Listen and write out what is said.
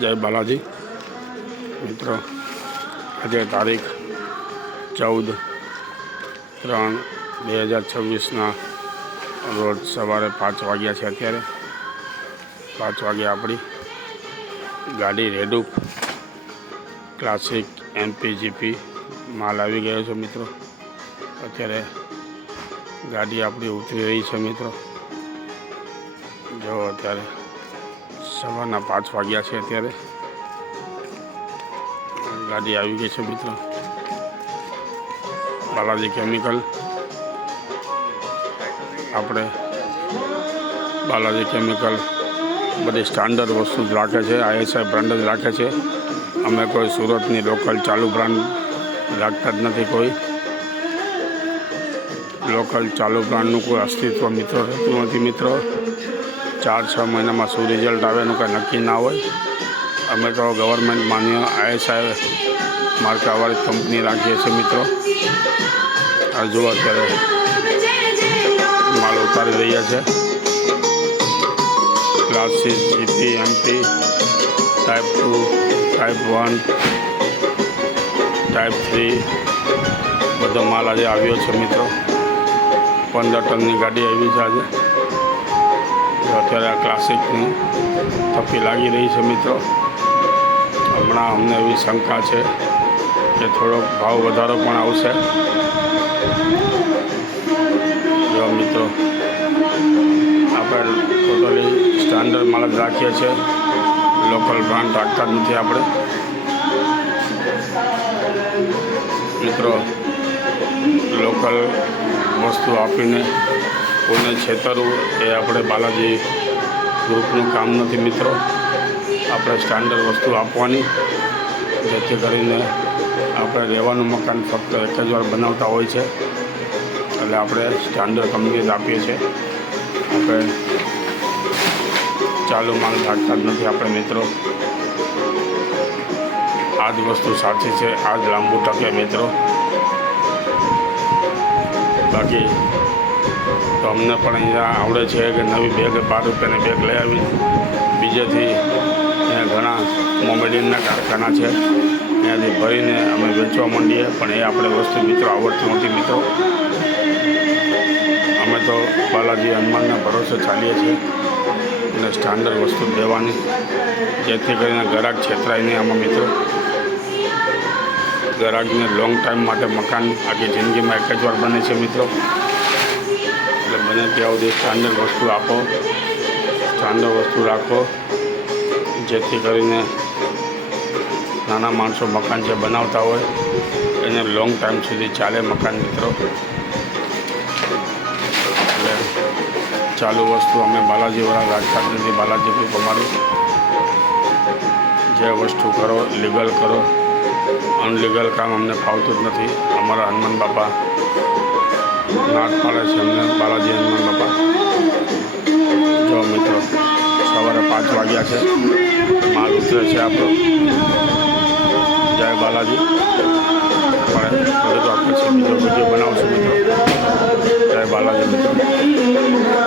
જય બાલાજી મિત્રો, આજે તારીખ 14/3/2026 રોજ સવારે 5 વાગ્યા છે. અત્યારે 5 વાગે આપણી ગાડી રેડુપ ક્લાસિક MPGP માલ આવી ગયો છે મિત્રો. અત્યારે ગાડી આપણી ઉતરી રહી છે મિત્રો. જો અત્યારે સવારના 5 વાગ્યા છે. અત્યારે ગાડી આવી ગઈ છે મિત્રો. બાલાજી કેમિકલ, આપણે બાલાજી કેમિકલ બધી સ્ટાન્ડર્ડ વસ્તુ જ રાખે છે, ISI બ્રાન્ડ જ રાખે છે. અમે કોઈ સુરતની લોકલ ચાલુ બ્રાન્ડ રાખતા જ નથી. કોઈ લોકલ ચાલુ બ્રાન્ડનું કોઈ અસ્તિત્વ મિત્રો રહેતું નથી મિત્રો. 4-6 મહિનામાં શું રિઝલ્ટ આવે એનું કંઈ નક્કી ના હોય. અમે તો ગવર્મેન્ટ માન્ય ISI માર્કાવાળી કંપની રાખીએ છીએ મિત્રો. આ જુઓ અત્યારે માલ ઉતારી રહ્યા છે. Classic GP MP type 2 type 1 type 3 બધો માલ આજે આવ્યો છે મિત્રો. 15 ટનની ગાડી આવી છે આજે. અત્યારે આ ક્લાસિકની થપ્પી લાગી રહી છે મિત્રો. હમણાં અમને એવી શંકા છે કે થોડોક ભાવ વધારો પણ આવશે. જો મિત્રો, આપણે ટોટલી સ્ટાન્ડર્ડ માલ જ રાખીએ છીએ, લોકલ બ્રાન્ડ રાખતા જ નથી આપણે મિત્રો. લોકલ વસ્તુ આપીને કોઈને છેતરવું એ આપણે બાલાજી ગ્રુપનું કામ નથી મિત્રો. આપણે સ્ટાન્ડર્ડ વસ્તુ આપવાની, જેથી કરીને આપણે રહેવાનું મકાન ફક્ત એક જ વાર બનાવતા હોય છે. એટલે આપણે સ્ટાન્ડર્ડ કંપની જ આપીએ છીએ. આપણે ચાલુ માલ રાખતા જ નથી આપણે મિત્રો. આ જ વસ્તુ સાચી છે, આ જ લાંબુ ટકે મિત્રો. બાકી તો અમને પણ અહીંયા આવડે છે કે નવી બેગ 12 રૂપિયાની બેગ લઈ આવી બીજેથી અહીંયા ઘણા મોમેડિયનના કારખાના છે, ત્યાંથી ભરીને અમે વેચવા માંડીએ. પણ એ આપણે વસ્તુ મિત્રો આવડતી નથી મિત્રો. અમે તો બાલાજી હનુમાનના ભરોસે ચાલીએ છીએ અને સ્ટાન્ડર્ડ વસ્તુ દેવાની, જેથી કરીને ગ્રાહક છેતરાય નહીં આમાં મિત્રો. ગ્રાહકને લોંગ ટાઈમ માટે મકાન આખી જિંદગીમાં એક જ વાર બને છે મિત્રો. એટલે બને ત્યાં સુધી સ્ટાન્ડર્ડ વસ્તુ આપો, સ્ટાન્ડર્ડ વસ્તુ રાખો, જેથી કરીને નાના માણસો મકાન જે બનાવતા હોય એને લોંગ ટાઈમ સુધી ચાલે મકાન મિત્રો. એટલે ચાલુ વસ્તુ અમે બાલાજીવાળા રાખતા જ નથી. બાલાજી ગ્રુપ અમારું જે વસ્તુ કરો લીગલ કરો, અનલીગલ કામ અમને ફાવતું જ નથી. અમારા હનુમાન બાપા નાટ પાડે છે અમને, બાલાજી હનુમાન બાપા. જો મિત્રો, સવારે 5 વાગ્યા છે, માલ ઉતરે છે આપણો.